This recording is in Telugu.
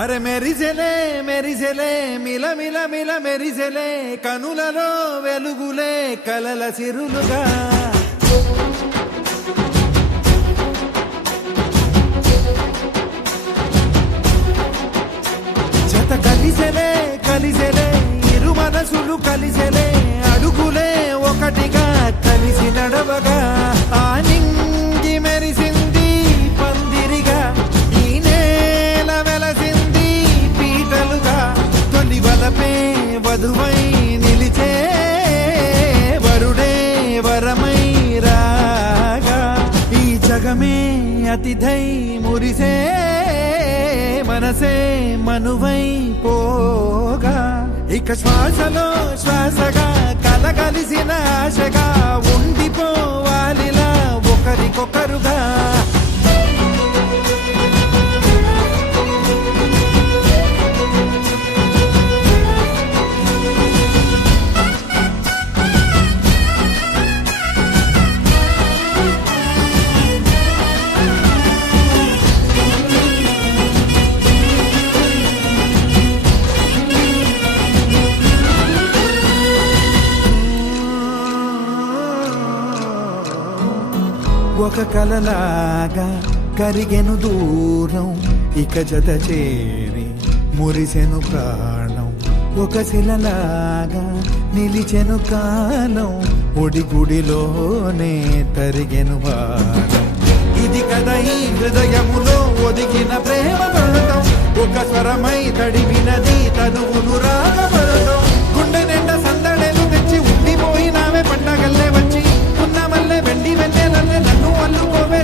అరే మెరిసెలే మెరిసెలే మిల మిల మిల మెరిసెలే కనులలో వెలుగులే కలల సిరులుగా జత కలిసెలే కలిసెలే ఇరు మనసులు కలిసెలే అడుగులే ఒకటిగా కలిసి నడవగా ఆ నింగి మెరిసింది పందిరిగా ఈ నేల వెలసింది పీటలుగా తొలి వలపే వధువై నిలిచే వరుడే వరమై రాగా ఈ జగమే అతిథై మురిసే మనసే మనువై పోగా ఇక శ్వాసలో శ్వాసగా కలగలిసిన ఆశగా ఉండిపోవాలిలా ఒకరికొకరుగా ఒక కలలాగా కరిగెను దూరం ఇక జత చేరి మురిసెను ప్రాణం ఒక శిలలాగా నిలిచెను కాలం ఒడిగుడిలోనే తరిగెను వారం ఇది కదా ఈ హృదయములో ఒదిగిన ప్రేమ పర్వతం ఒక స్వరమై తడివినది తనువును రాగపడతాం గుండె నిండా సందడేలు తెచ్చి ఉండిపోయినావే పండగల్లే వచ్చి ఉన్న మల్లె వెండి వెన్నెలల్లే నన్ను అల్లుకోవే